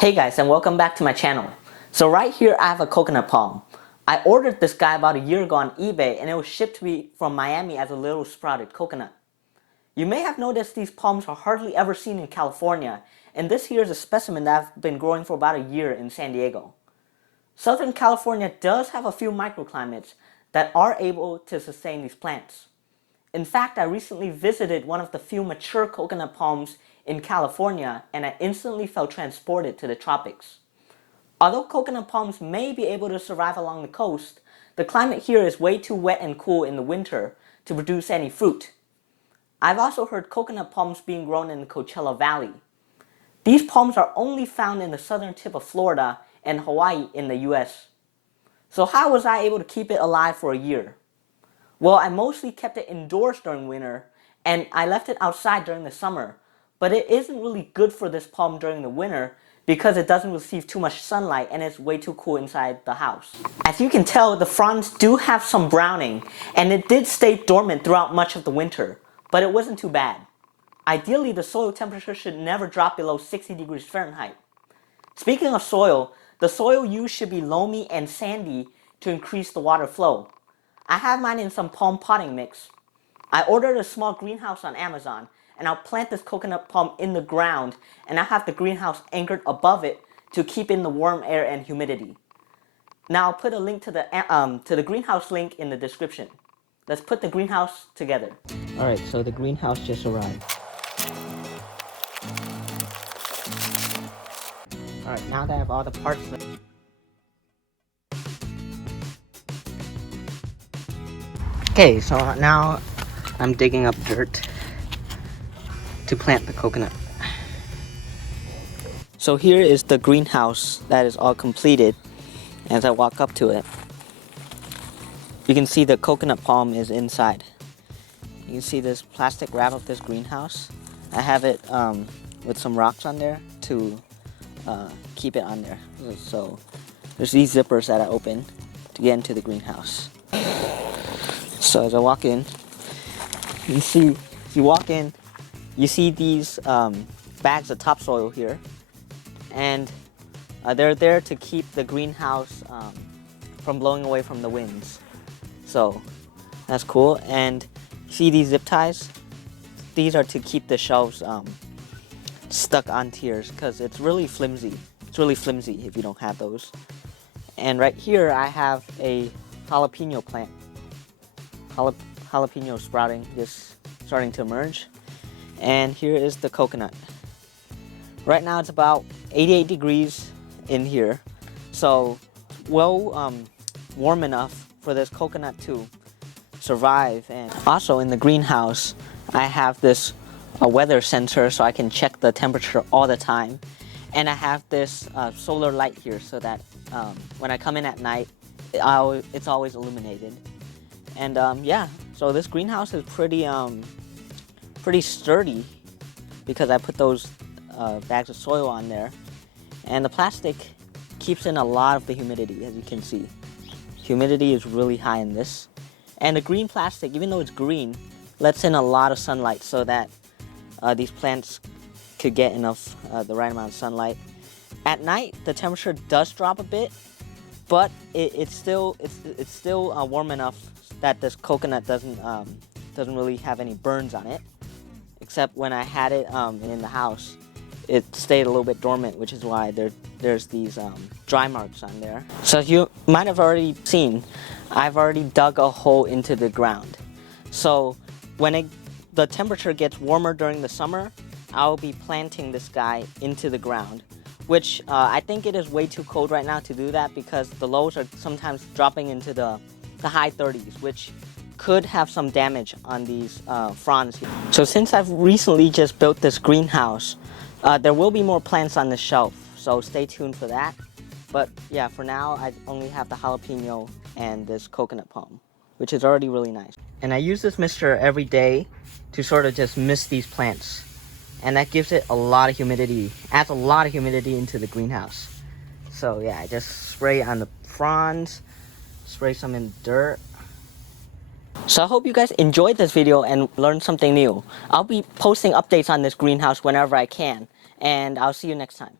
Hey guys, and welcome back to my channel. So right here I have a coconut palm. I ordered this guy about a year ago on eBay and it was shipped to me from Miami as a little sprouted coconut. You may have noticed these palms are hardly ever seen in California, and this here is a specimen that I've been growing for about a year in San Diego. Southern California does have a few microclimates that are able to sustain these plants. In fact, I recently visited one of the few mature coconut palms in California and I instantly felt transported to the tropics. Although coconut palms may be able to survive along the coast, the climate here is way too wet and cool in the winter to produce any fruit. I've also heard coconut palms being grown in the Coachella Valley. These palms are only found in the southern tip of Florida and Hawaii in the US. So how was I able to keep it alive for a year? Well, I mostly kept it indoors during winter, and I left it outside during the summer. But it isn't really good for this palm during the winter because it doesn't receive too much sunlight and it's way too cool inside the house. As you can tell, the fronds do have some browning, and it did stay dormant throughout much of the winter, but it wasn't too bad. Ideally, the soil temperature should never drop below 60 degrees Fahrenheit. Speaking of soil, the soil used should be loamy and sandy to increase the water flow. I have mine in some palm potting mix. I ordered a small greenhouse on Amazon, and I'll plant this coconut palm in the ground, and I'll have the greenhouse anchored above it to keep in the warm air and humidity. Now I'll put a link to the greenhouse link in the description. Let's put the greenhouse together. Alright, so the greenhouse just arrived. Alright, now that I have all the parts. Okay, so now I'm digging up dirt to plant the coconut. So here is the greenhouse that is all completed. As I walk up to it, you can see the coconut palm is inside. You can see this plastic wrap of this greenhouse. I have it with some rocks on there to keep it on there. So there's these zippers that I open to get into the greenhouse. So as I walk in, you see, if you walk in, you see these bags of topsoil here, and they're there to keep the greenhouse from blowing away from the winds. So that's cool. And see these zip ties? These are to keep the shelves stuck on tiers because it's really flimsy. It's really flimsy if you don't have those. And right here I have a jalapeno plant. Jalapeno sprouting, just starting to emerge. And here is the coconut. Right now it's about 88 degrees in here, so warm enough for this coconut to survive. And also in the greenhouse I have this weather sensor so I can check the temperature all the time, and I have this solar light here so that when I come in at night it's always illuminated. And yeah, so this greenhouse is pretty sturdy because I put those bags of soil on there, and the plastic keeps in a lot of the humidity. As you can see, humidity is really high in this, and the green plastic, even though it's green, lets in a lot of sunlight so that these plants could get enough the right amount of sunlight. At night the temperature does drop a bit, but it's still warm enough that this coconut doesn't really have any burns on it, except when I had it in the house, it stayed a little bit dormant, which is why there's these dry marks on there. So you might have already seen, I've already dug a hole into the ground. So when the temperature gets warmer during the summer, I'll be planting this guy into the ground, which I think it is way too cold right now to do that because the lows are sometimes dropping into the high 30s, which could have some damage on these fronds here. So since I've recently just built this greenhouse, there will be more plants on the shelf, so stay tuned for that. But yeah, for now I only have the jalapeno and this coconut palm, which is already really nice. And I use this mister every day to sort of just mist these plants, and that gives it a lot of humidity, adds a lot of humidity into the greenhouse. So yeah, I just spray on the fronds, spray some in dirt. So I hope you guys enjoyed this video and learned something new. I'll be posting updates on this greenhouse whenever I can, and I'll see you next time.